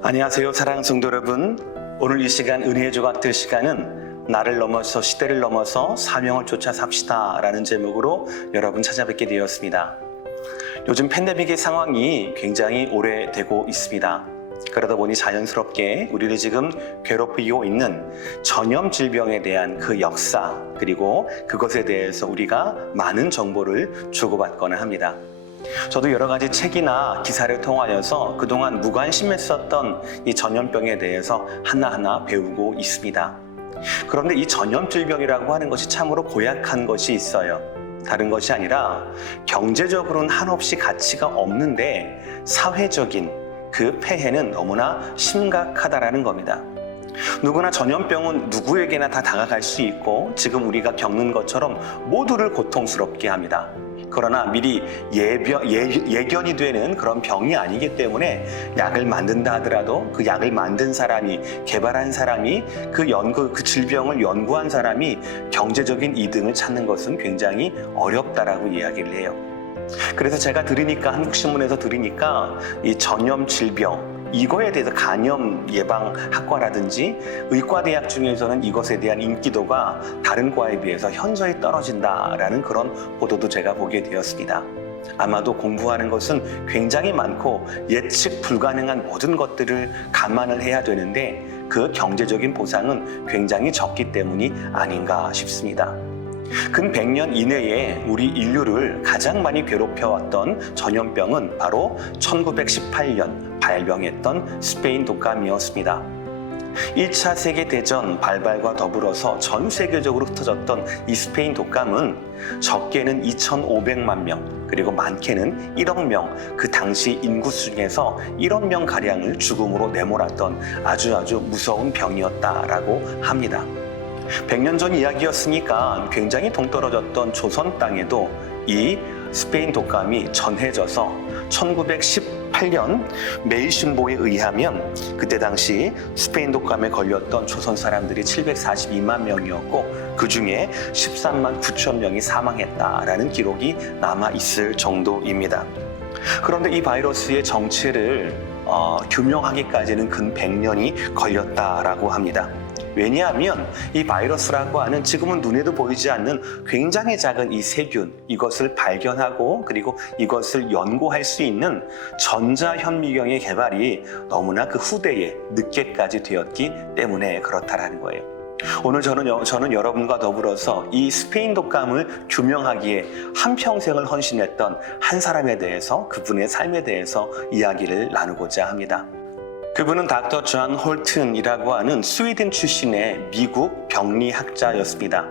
안녕하세요, 사랑하는 성도 여러분. 오늘 이 시간 은혜의 조각들 시간은 나를 넘어서 시대를 넘어서 사명을 쫓아 삽시다 라는 제목으로 여러분 찾아뵙게 되었습니다. 요즘 팬데믹의 상황이 굉장히 오래되고 있습니다. 그러다 보니 자연스럽게 우리를 지금 괴롭히고 있는 전염 질병에 대한 그 역사, 그리고 그것에 대해서 우리가 많은 정보를 주고받거나 합니다. 저도 여러 가지 책이나 기사를 통하여서 그동안 무관심했었던 이 전염병에 대해서 하나하나 배우고 있습니다. 그런데 이 전염 질병이라고 하는 것이 참으로 고약한 것이 있어요. 다른 것이 아니라 경제적으로는 한없이 가치가 없는데 사회적인 그 폐해는 너무나 심각하다라는 겁니다. 누구나 전염병은 누구에게나 다 다가갈 수 있고 지금 우리가 겪는 것처럼 모두를 고통스럽게 합니다. 그러나 미리 예견이 되는 그런 병이 아니기 때문에 약을 만든다 하더라도 그 약을 만든 사람이, 개발한 사람이, 그 질병을 연구한 사람이 경제적인 이득을 찾는 것은 굉장히 어렵다라고 이야기를 해요. 그래서 제가 한국신문에서 들으니까 이 전염 질병, 이거에 대해서 간염 예방학과라든지 의과대학 중에서는 이것에 대한 인기도가 다른 과에 비해서 현저히 떨어진다라는 그런 보도도 제가 보게 되었습니다. 아마도 공부하는 것은 굉장히 많고 예측 불가능한 모든 것들을 감안을 해야 되는데 그 경제적인 보상은 굉장히 적기 때문이 아닌가 싶습니다. 근 100년 이내에 우리 인류를 가장 많이 괴롭혀왔던 전염병은 바로 1918년 발병했던 스페인 독감이었습니다. 1차 세계대전 발발과 더불어서 전 세계적으로 흩어졌던 이 스페인 독감은 적게는 2,500만 명, 그리고 많게는 1억 명, 그 당시 인구 중에서 1억 명가량을 죽음으로 내몰았던 아주 무서운 병이었다라고 합니다. 100년 전 이야기였으니까 굉장히 동떨어졌던 조선 땅에도 이 스페인 독감이 전해져서 1918년 매일신보에 의하면 그때 당시 스페인 독감에 걸렸던 조선 사람들이 742만 명이었고 그 중에 13만 9천 명이 사망했다라는 기록이 남아있을 정도입니다. 그런데 이 바이러스의 정체를 규명하기까지는 근 100년이 걸렸다라고 합니다. 왜냐하면 이 바이러스라고 하는 지금은 눈에도 보이지 않는 굉장히 작은 이 세균, 이것을 발견하고 그리고 이것을 연구할 수 있는 전자현미경의 개발이 너무나 그 후대에 늦게까지 되었기 때문에 그렇다라는 거예요. 오늘 저는 여러분과 더불어서 이 스페인 독감을 규명하기에 한평생을 헌신했던 한 사람에 대해서, 그분의 삶에 대해서 이야기를 나누고자 합니다. 그분은 닥터 존 홀튼이라고 하는 스웨덴 출신의 미국 병리학자였습니다.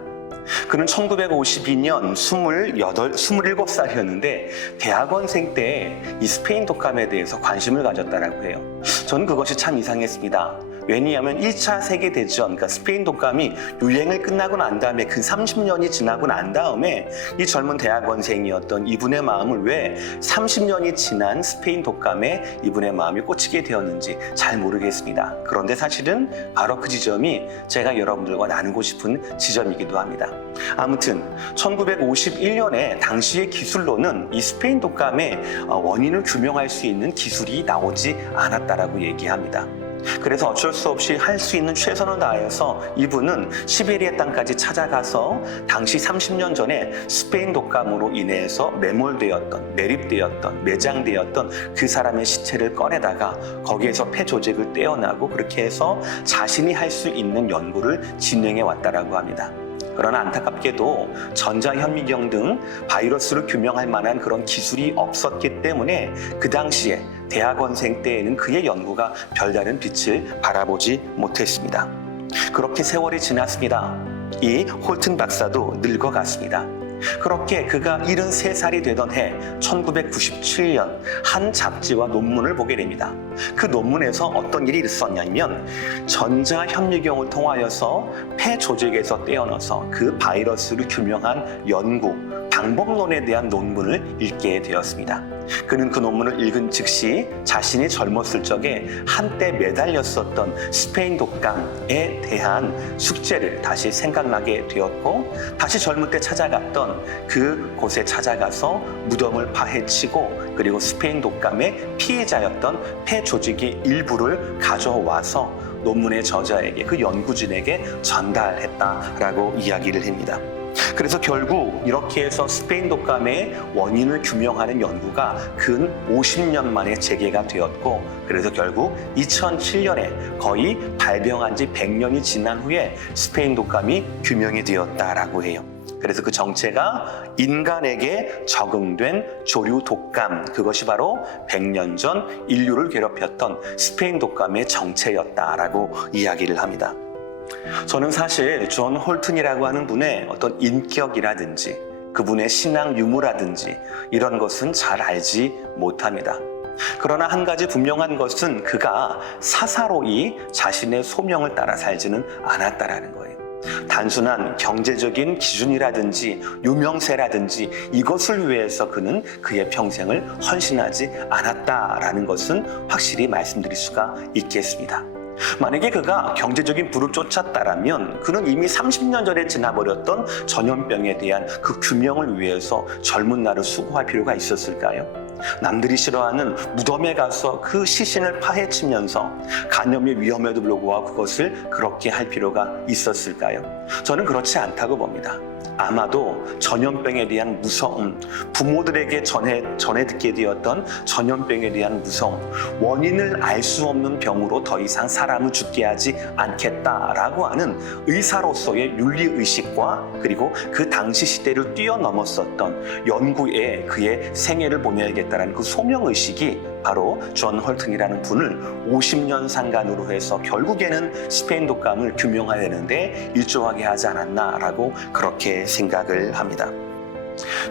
그는 1952년 27살이었는데 대학원생 때 이 스페인 독감에 대해서 관심을 가졌다라고 해요. 저는 그것이 참 이상했습니다. 왜냐하면 1차 세계대전, 그러니까 스페인 독감이 유행을 끝나고 난 다음에 그 30년이 지나고 난 다음에 이 젊은 대학원생이었던 이분의 마음을 왜 30년이 지난 스페인 독감에 이분의 마음이 꽂히게 되었는지 잘 모르겠습니다. 그런데 사실은 바로 그 지점이 제가 여러분들과 나누고 싶은 지점이기도 합니다. 아무튼 1951년에 당시의 기술로는 이 스페인 독감의 원인을 규명할 수 있는 기술이 나오지 않았다라고 얘기합니다. 그래서 어쩔 수 없이 할 수 있는 최선을 다해서 이분은 시베리아 땅까지 찾아가서 당시 30년 전에 스페인 독감으로 인해서 매립되었던, 매장되었던 그 사람의 시체를 꺼내다가 거기에서 폐 조직을 떼어나고 그렇게 해서 자신이 할 수 있는 연구를 진행해 왔다라고 합니다. 그러나 안타깝게도 전자현미경 등 바이러스를 규명할 만한 그런 기술이 없었기 때문에 그 당시에 대학원생 때에는 그의 연구가 별다른 빛을 바라보지 못했습니다. 그렇게 세월이 지났습니다. 이 홀튼 박사도 늙어갔습니다. 그렇게 그가 73살이 되던 해 1997년 한 잡지와 논문을 보게 됩니다. 그 논문에서 어떤 일이 있었냐면 전자현미경을 통하여서 폐 조직에서 떼어넣어서 그 바이러스를 규명한 연구 방법론에 대한 논문을 읽게 되었습니다. 그는 그 논문을 읽은 즉시 자신이 젊었을 적에 한때 매달렸었던 스페인 독감에 대한 숙제를 다시 생각나게 되었고, 다시 젊을 때 찾아갔던 그 곳에 찾아가서 무덤을 파헤치고, 그리고 스페인 독감의 피해자였던 폐 조직의 일부를 가져와서 논문의 저자에게, 그 연구진에게 전달했다라고 이야기를 합니다. 그래서 결국 이렇게 해서 스페인 독감의 원인을 규명하는 연구가 근 50년 만에 재개가 되었고, 그래서 결국 2007년에 거의 발병한 지 100년이 지난 후에 스페인 독감이 규명이 되었다라고 해요. 그래서 그 정체가 인간에게 적응된 조류 독감, 그것이 바로 100년 전 인류를 괴롭혔던 스페인 독감의 정체였다라고 이야기를 합니다. 저는 사실 존 홀튼이라고 하는 분의 어떤 인격이라든지 그분의 신앙 유무라든지 이런 것은 잘 알지 못합니다. 그러나 한 가지 분명한 것은 그가 사사로이 자신의 소명을 따라 살지는 않았다라는 거예요. 단순한 경제적인 기준이라든지 유명세라든지 이것을 위해서 그는 그의 평생을 헌신하지 않았다라는 것은 확실히 말씀드릴 수가 있겠습니다. 만약에 그가 경제적인 부를 쫓았다라면 그는 이미 30년 전에 지나버렸던 전염병에 대한 그 규명을 위해서 젊은 날을 수고할 필요가 있었을까요? 남들이 싫어하는 무덤에 가서 그 시신을 파헤치면서 간염의 위험에도 불구하고 그것을 그렇게 할 필요가 있었을까요? 저는 그렇지 않다고 봅니다. 아마도 전염병에 대한 무서움, 부모들에게 전해 듣게 되었던 전염병에 대한 무서움, 원인을 알 수 없는 병으로 더 이상 사람을 죽게 하지 않겠다라고 하는 의사로서의 윤리의식과 그리고 그 당시 시대를 뛰어넘었었던 연구에 그의 생애를 보내야겠다는 그 소명의식이 바로 존 홀튼이라는 분을 50년 상간으로 해서 결국에는 스페인 독감을 규명하려는데 일조하게 하지 않았나라고 그렇게 생각을 합니다.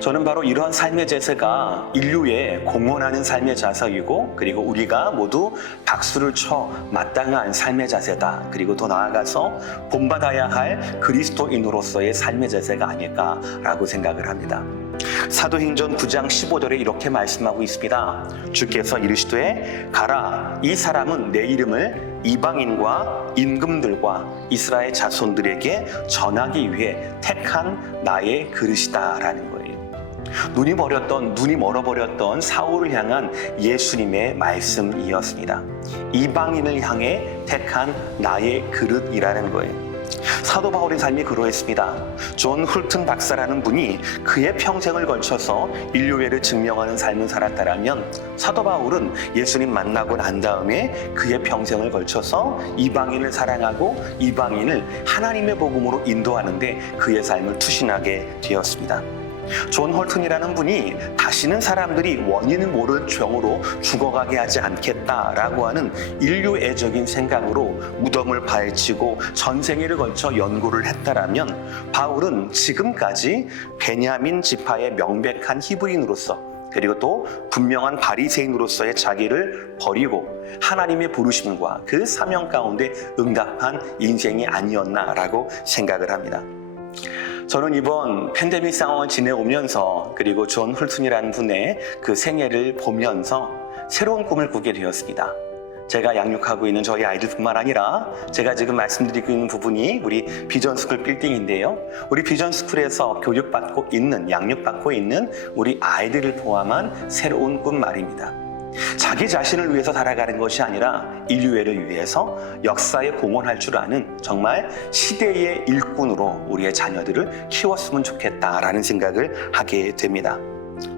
저는 바로 이러한 삶의 제세가 인류에 공헌하는 삶의 자세이고, 그리고 우리가 모두 박수를 쳐 마땅한 삶의 자세다. 그리고 더 나아가서 본받아야 할 그리스도인으로서의 삶의 자세가 아닐까라고 생각을 합니다. 사도행전 9장 15절에 이렇게 말씀하고 있습니다. 주께서 이르시되 가라, 이 사람은 내 이름을 이방인과 임금들과 이스라엘 자손들에게 전하기 위해 택한 나의 그릇이다라는 거예요. 눈이 멀어버렸던 사울을 향한 예수님의 말씀이었습니다. 이방인을 향해 택한 나의 그릇이라는 거예요. 사도 바울의 삶이 그러했습니다. 존 홀튼 박사라는 분이 그의 평생을 걸쳐서 인류애를 증명하는 삶을 살았다라면, 사도 바울은 예수님 만나고 난 다음에 그의 평생을 걸쳐서 이방인을 사랑하고 이방인을 하나님의 복음으로 인도하는데 그의 삶을 투신하게 되었습니다. 존 홀튼이라는 분이 다시는 사람들이 원인을 모를 병으로 죽어가게 하지 않겠다라고 하는 인류애적인 생각으로 무덤을 파헤치고 전생애를 걸쳐 연구를 했다라면, 바울은 지금까지 베냐민 지파의 명백한 히브리인으로서 그리고 또 분명한 바리새인으로서의 자기를 버리고 하나님의 부르심과 그 사명 가운데 응답한 인생이 아니었나라고 생각을 합니다. 저는 이번 팬데믹 상황을 지내오면서 그리고 존 홀튼이라는 분의 그 생애를 보면서 새로운 꿈을 꾸게 되었습니다. 제가 양육하고 있는 저희 아이들뿐만 아니라 제가 지금 말씀드리고 있는 부분이 우리 비전스쿨 빌딩인데요. 우리 비전스쿨에서 교육받고 있는, 양육받고 있는 우리 아이들을 포함한 새로운 꿈 말입니다. 자기 자신을 위해서 살아가는 것이 아니라 인류애를 위해서 역사에 공헌할 줄 아는 정말 시대의 일꾼으로 우리의 자녀들을 키웠으면 좋겠다라는 생각을 하게 됩니다.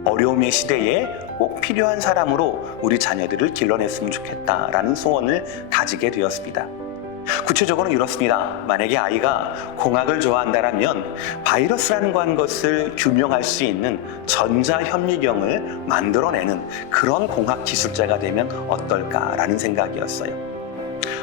어려움의 시대에 꼭 필요한 사람으로 우리 자녀들을 길러냈으면 좋겠다라는 소원을 가지게 되었습니다. 구체적으로는 이렇습니다. 만약에 아이가 공학을 좋아한다면 바이러스라는 것을 규명할 수 있는 전자현미경을 만들어내는 그런 공학 기술자가 되면 어떨까라는 생각이었어요.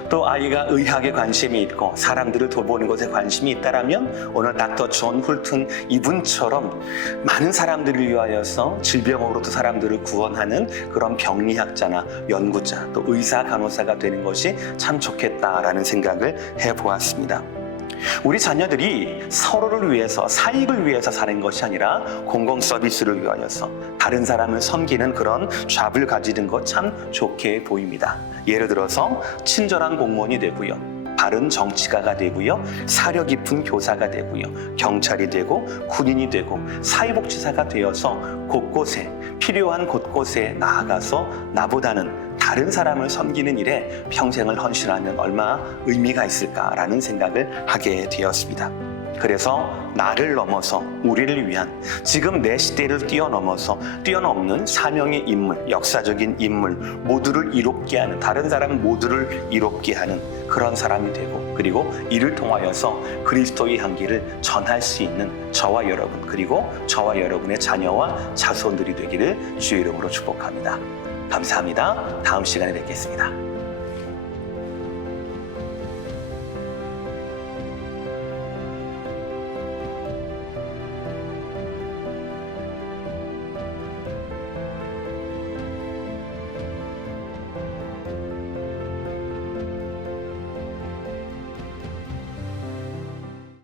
또 아이가 의학에 관심이 있고 사람들을 돌보는 것에 관심이 있다면 오늘 닥터 존 홀튼 이분처럼 많은 사람들을 위하여서 질병으로부터 사람들을 구원하는 그런 병리학자나 연구자, 또 의사, 간호사가 되는 것이 참 좋겠다라는 생각을 해보았습니다. 우리 자녀들이 서로를 위해서, 사익을 위해서 사는 것이 아니라 공공 서비스를 위하여서 다른 사람을 섬기는 그런 잡을 가지는 것 참 좋게 보입니다. 예를 들어서 친절한 공무원이 되고요, 바른 정치가가 되고요, 사려 깊은 교사가 되고요, 경찰이 되고 군인이 되고 사회복지사가 되어서 곳곳에, 필요한 곳곳에 나아가서 나보다는 다른 사람을 섬기는 일에 평생을 헌신하면 얼마나 의미가 있을까라는 생각을 하게 되었습니다. 그래서 나를 넘어서 우리를 위한, 지금 내 시대를 뛰어넘는 사명의 인물, 역사적인 인물 모두를 이롭게 하는, 다른 사람 모두를 이롭게 하는 그런 사람이 되고, 그리고 이를 통하여서 그리스도의 향기를 전할 수 있는 저와 여러분, 그리고 저와 여러분의 자녀와 자손들이 되기를 주의 이름으로 축복합니다. 감사합니다. 다음 시간에 뵙겠습니다.